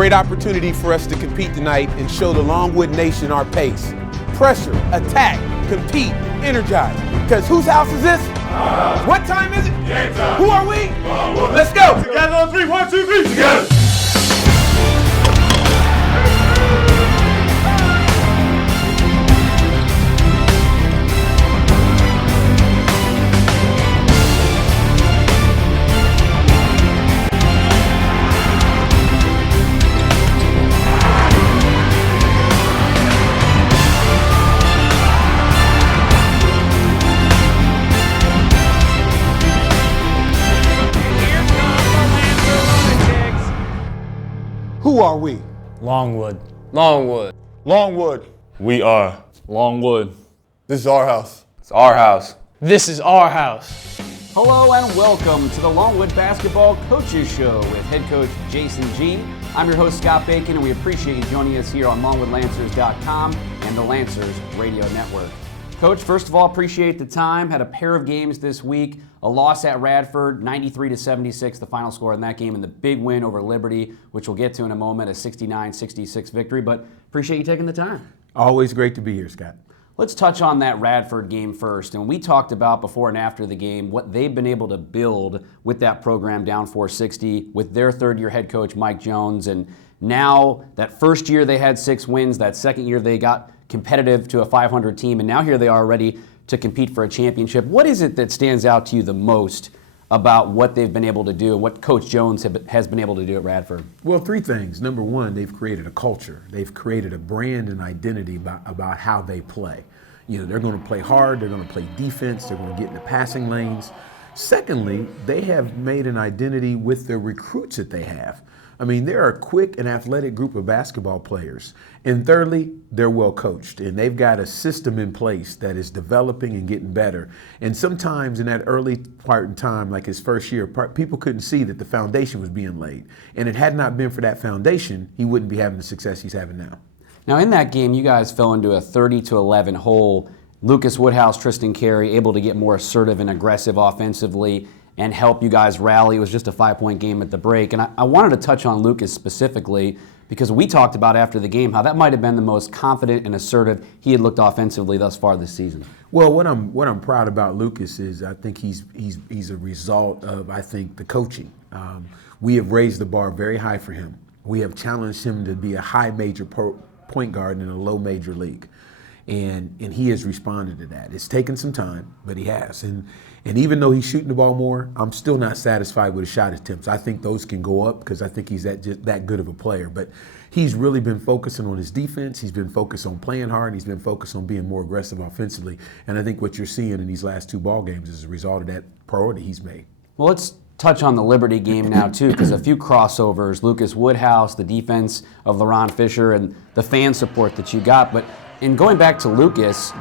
great opportunity for us to compete tonight and show the Longwood Nation our pace. Pressure, attack, compete, energize. Because whose house is this? What time is it? Game time. Who are we? Longwood. Let's go. Together on 3, 1, 2, 3. Together. Who are we? Longwood. Longwood. Longwood. We are Longwood. This is our house. It's our house. This is our house. Hello and welcome to the Longwood Basketball Coaches Show with head coach Jayson G. I'm your host Scott Bacon, and we appreciate you joining us here on LongwoodLancers.com and the Lancers Radio Network. Coach, first of all, appreciate the time. Had a pair of games this week. A loss at Radford, 93-76, the final score in that game, and the big win over Liberty, which we'll get to in a moment, a 69-66 victory. But appreciate you taking the time. Always great to be here, Scott. Let's touch on that Radford game first. And we talked about before and after the game what they've been able to build with that program down 460 with their third-year head coach, Mike Jones. And now that first year they had 6 wins, that second year they got competitive to a 500 team, and now here they are ready to compete for a championship. What is it that stands out to you the most about what they've been able to do and what Coach Jones has been able to do at Radford? Well, 3 things. Number one, they've created a culture. They've created a brand and identity about how they play. You know, they're going to play hard, they're going to play defense, they're going to get in the passing lanes. Secondly, they have made an identity with the recruits that they have. I mean, they're a quick and athletic group of basketball players. And thirdly, they're well coached, and they've got a system in place that is developing and getting better. And sometimes in that early part in time, like his first year, people couldn't see that the foundation was being laid. And it had not been for that foundation, he wouldn't be having the success he's having now. Now in that game, you guys fell into a 30-11 hole. Lucas Woodhouse, Tristan Carey, able to get more assertive and aggressive offensively and help you guys rally. It was just a 5-point game at the break. And I wanted to touch on Lucas specifically because we talked about after the game how that might have been the most confident and assertive he had looked offensively thus far this season. Well, what I'm proud about Lucas is I think he's a result of, I think, the coaching. We have raised the bar very high for him. We have challenged him to be a high major point guard in a low major league. And he has responded to that. It's taken some time, but he has. And even though he's shooting the ball more, I'm still not satisfied with his shot attempts. I think those can go up because I think he's that good of a player. But he's really been focusing on his defense. He's been focused on playing hard. He's been focused on being more aggressive offensively. And I think what you're seeing in these last 2 ball games is a result of that priority he's made. Well, let's touch on the Liberty game now, too, because a few crossovers, Lucas Woodhouse, the defense of LaRon Fisher, and the fan support that you got. But in going back to Lucas,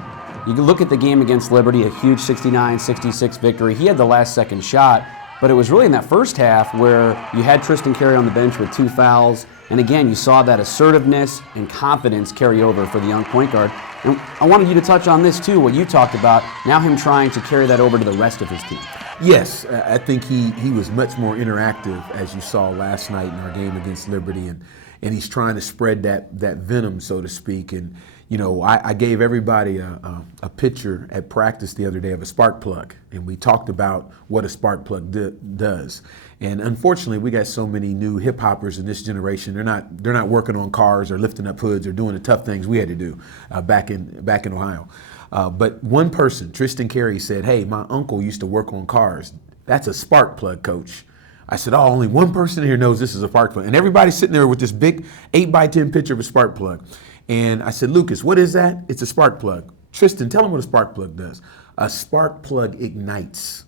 you can look at the game against Liberty, a huge 69-66 victory. He had the last second shot, but it was really in that first half where you had Tristan Carey on the bench with 2 fouls. And again, you saw that assertiveness and confidence carry over for the young point guard. And I wanted you to touch on this too, what you talked about, now him trying to carry that over to the rest of his team. Yes, I think he was much more interactive, as you saw last night in our game against Liberty, and he's trying to spread that venom, so to speak. And you know, I gave everybody a picture at practice the other day of a spark plug, and we talked about what a spark plug does. And unfortunately, we got so many new hip hoppers in this generation. They're not working on cars or lifting up hoods or doing the tough things we had to do back in Ohio. But one person, Tristan Carey, said, "Hey, my uncle used to work on cars. That's a spark plug, coach." I said, "Oh, only one person here knows this is a spark plug." And everybody's sitting there with this big 8x10 picture of a spark plug. And I said, "Lucas, what is that?" "It's a spark plug." "Tristan, tell him what a spark plug does." "A spark plug ignites."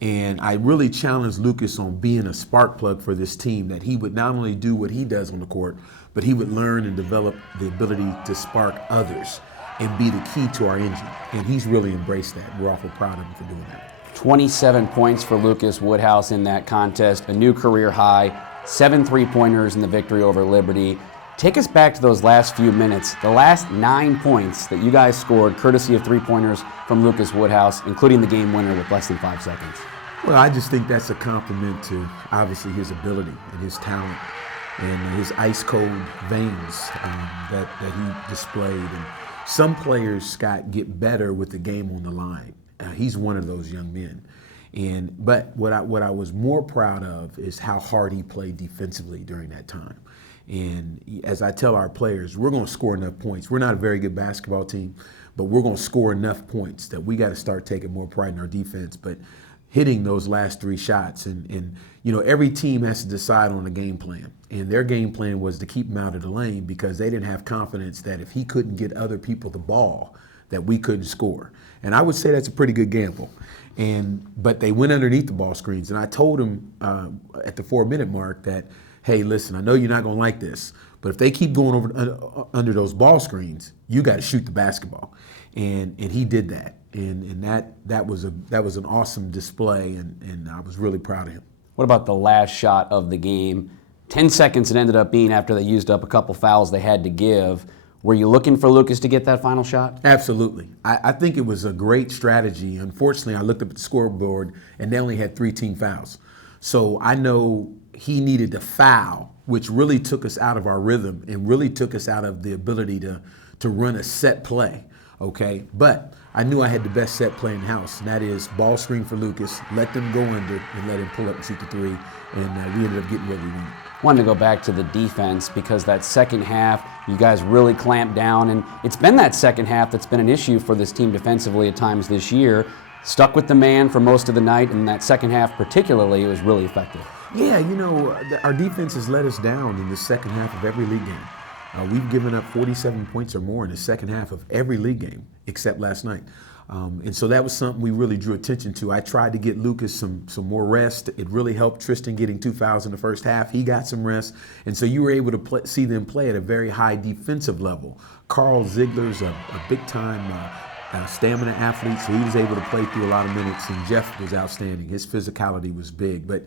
And I really challenged Lucas on being a spark plug for this team, that he would not only do what he does on the court, but he would learn and develop the ability to spark others and be the key to our engine. And he's really embraced that. We're awful proud of him for doing that. 27 points for Lucas Woodhouse in that contest, a new career high, 7 3-pointers in the victory over Liberty. Take us back to those last few minutes, the last 9 points that you guys scored courtesy of 3-pointers from Lucas Woodhouse, including the game winner with less than 5 seconds. Well, I just think that's a compliment to, obviously, his ability and his talent. and his ice cold veins that he displayed. And some players, Scott, get better with the game on the line. He's one of those young men. But what I was more proud of is how hard he played defensively during that time. And as I tell our players, we're going to score enough points. We're not a very good basketball team, but we're going to score enough points that we got to start taking more pride in our defense. But hitting those last 3 shots, and every team has to decide on a game plan. And their game plan was to keep him out of the lane because they didn't have confidence that if he couldn't get other people the ball, that we couldn't score. And I would say that's a pretty good gamble. But they went underneath the ball screens, and I told him at the 4-minute mark that, hey, listen, I know you're not going to like this, but if they keep going over under those ball screens, you got to shoot the basketball. And he did that. And that was an awesome display, and I was really proud of him. What about the last shot of the game? 10 seconds it ended up being after they used up a couple fouls they had to give. Were you looking for Lucas to get that final shot? Absolutely. I think it was a great strategy. Unfortunately, I looked up at the scoreboard, and they only had 3 team fouls. So I know he needed to foul, which really took us out of our rhythm and really took us out of the ability to run a set play, okay? But I knew I had the best set play in the house, and that is ball screen for Lucas, let them go under, and let him pull up and shoot the 3, and we ended up getting what we wanted. Wanted to go back to the defense because that second half, you guys really clamped down, and it's been that second half that's been an issue for this team defensively at times this year. Stuck with the man for most of the night, and that second half particularly, it was really effective. Yeah, our defense has let us down in the second half of every league game. We've given up 47 points or more in the second half of every league game, except last night. And so that was something we really drew attention to. I tried to get Lucas some more rest. It really helped Tristan getting 2 fouls in the first half. He got some rest. And so you were able to see them play at a very high defensive level. Carl Ziegler's a big-time stamina athlete, so he was able to play through a lot of minutes. And Jeff was outstanding. His physicality was big. But,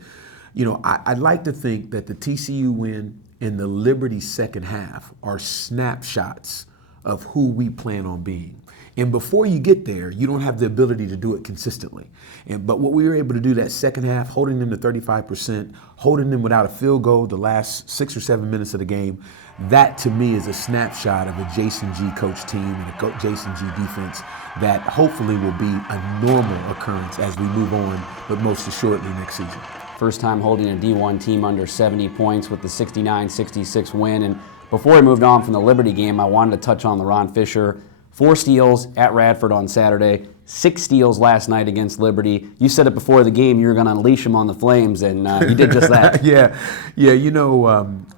I'd like to think that the TCU win and the Liberty second half are snapshots of who we plan on being. And before you get there, you don't have the ability to do it consistently. But what we were able to do that second half, holding them to 35%, holding them without a field goal the last 6 or 7 minutes of the game, that to me is a snapshot of a Jayson G coach team and a Jayson G defense that hopefully will be a normal occurrence as we move on, but most assuredly next season. First time holding a D1 team under 70 points with the 69-66 win. And before we moved on from the Liberty game, I wanted to touch on LaRon Fisher. 4 steals at Radford on Saturday, 6 steals last night against Liberty. You said it before the game, you were going to unleash him on the Flames, and you did just that. Yeah.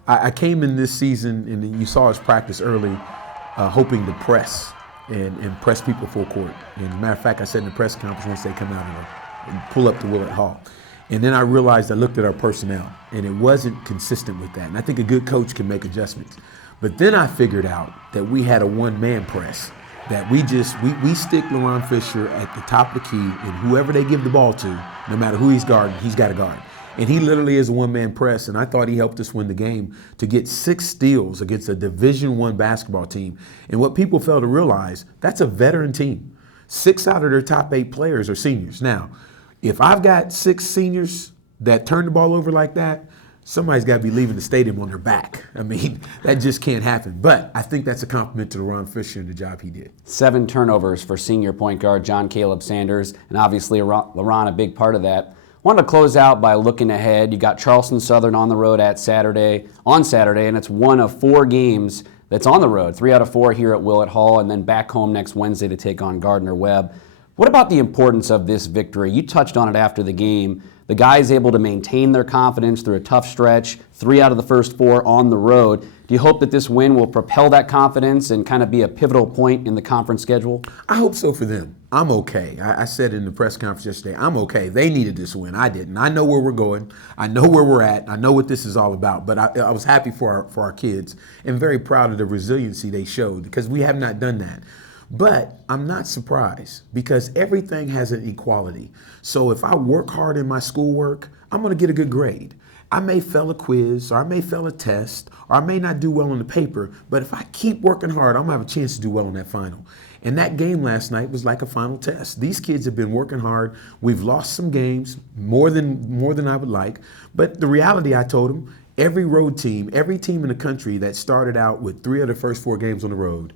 I came in this season, and you saw us practice early, hoping to press and press people full court. And as a matter of fact, I said in the press conference once they come out and pull up to Willett Hall. And then I realized I looked at our personnel, and it wasn't consistent with that. And I think a good coach can make adjustments. But then I figured out that we had a one-man press, that we stick LaRon Fisher at the top of the key, and whoever they give the ball to, no matter who he's guarding, he's got to guard. And he literally is a one-man press, and I thought he helped us win the game to get 6 steals against a Division I basketball team. And what people fail to realize, that's a veteran team. 6 out of their top 8 players are seniors. Now, if I've got 6 seniors that turn the ball over like that, somebody's got to be leaving the stadium on their back. I mean, that just can't happen. But I think that's a compliment to LaRon Fisher and the job he did. 7 turnovers for senior point guard John Caleb Sanders, and obviously LaRon a big part of that. Wanted to close out by looking ahead. You got Charleston Southern on the road on Saturday, and it's one of 4 games that's on the road. 3 out of 4 here at Willett Hall, and then back home next Wednesday to take on Gardner-Webb. What about the importance of this victory? You touched on it after the game. The guys able to maintain their confidence through a tough stretch, 3 out of the first 4 on the road. Do you hope that this win will propel that confidence and kind of be a pivotal point in the conference schedule? I hope so for them. I'm okay. I said in the press conference yesterday, I'm okay. They needed this win. I didn't. I know where we're going. I know where we're at. I know what this is all about. But I was happy for our kids and very proud of the resiliency they showed because we have not done that. But I'm not surprised because everything has an equality. So if I work hard in my schoolwork, I'm going to get a good grade. I may fail a quiz, or I may fail a test, or I may not do well on the paper, but if I keep working hard, I'm going to have a chance to do well on that final. And that game last night was like a final test. These kids have been working hard. We've lost some games, more than I would like. But the reality, I told them, every road team, every team in the country that started out with 3 of the first 4 games on the road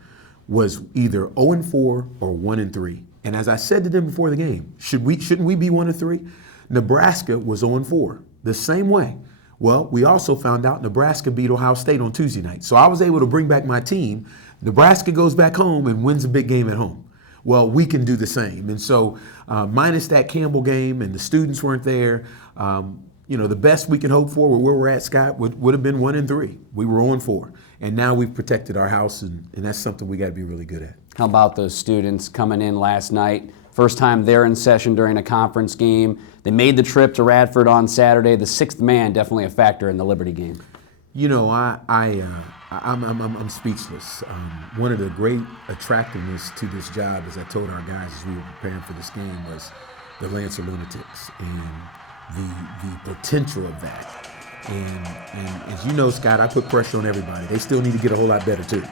was either 0-4 or 1-3. And as I said to them before the game, shouldn't we be 1-3? Nebraska was 0-4, the same way. Well, we also found out Nebraska beat Ohio State on Tuesday night. So I was able to bring back my team. Nebraska goes back home and wins a big game at home. Well, we can do the same. And so minus that Campbell game and the students weren't there, the best we can hope for where we're at, Scott, would have been 1-3. We were 0-4. And now we've protected our house, and that's something we got to be really good at. How about those students coming in last night? First time they're in session during a conference game. They made the trip to Radford on Saturday. The 6th man definitely a factor in the Liberty game. I'm speechless. One of the great attractiveness to this job, as I told our guys as we were preparing for this game, was the Lancer Lunatics and the potential of that. And as you know, Scott, I put pressure on everybody. They still need to get a whole lot better too.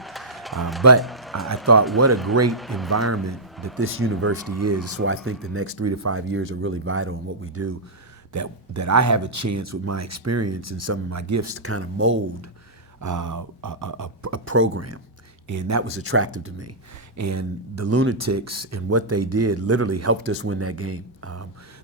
But I thought, what a great environment that this university is. So I think the next 3 to 5 years are really vital in what we do. That I have a chance with my experience and some of my gifts to kind of mold a program. And that was attractive to me. And the Lunatics and what they did literally helped us win that game.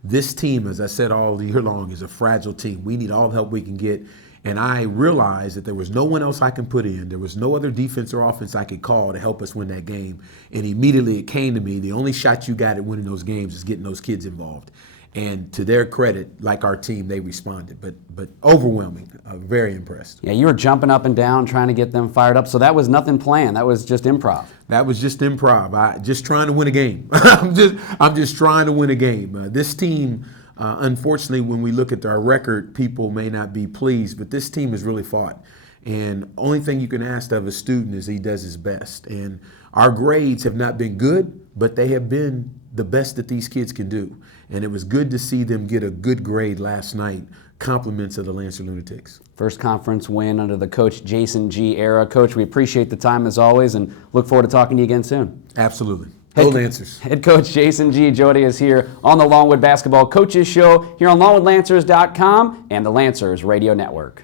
This team, as I said all year long, is a fragile team. We need all the help we can get. And I realized that there was no one else I can put in. There was no other defense or offense I could call to help us win that game. And immediately it came to me, the only shot you got at winning those games is getting those kids involved. And to their credit, like our team, they responded. But overwhelming, very impressed. Yeah, you were jumping up and down trying to get them fired up. So that was nothing planned. That was just improv. That was just improv. Just trying to win a game. I'm just trying to win a game. This team, unfortunately, when we look at our record, people may not be pleased, but this team has really fought. And only thing you can ask of a student is he does his best. And our grades have not been good, but they have been the best that these kids can do. And it was good to see them get a good grade last night. Compliments of the Lancer Lunatics. First conference win under the Coach Jayson G era. Coach, we appreciate the time as always and look forward to talking to you again soon. Absolutely. Go Lancers. Head Coach Jayson G. joining us here on the Longwood Basketball Coaches Show here on LongwoodLancers.com and the Lancers Radio Network.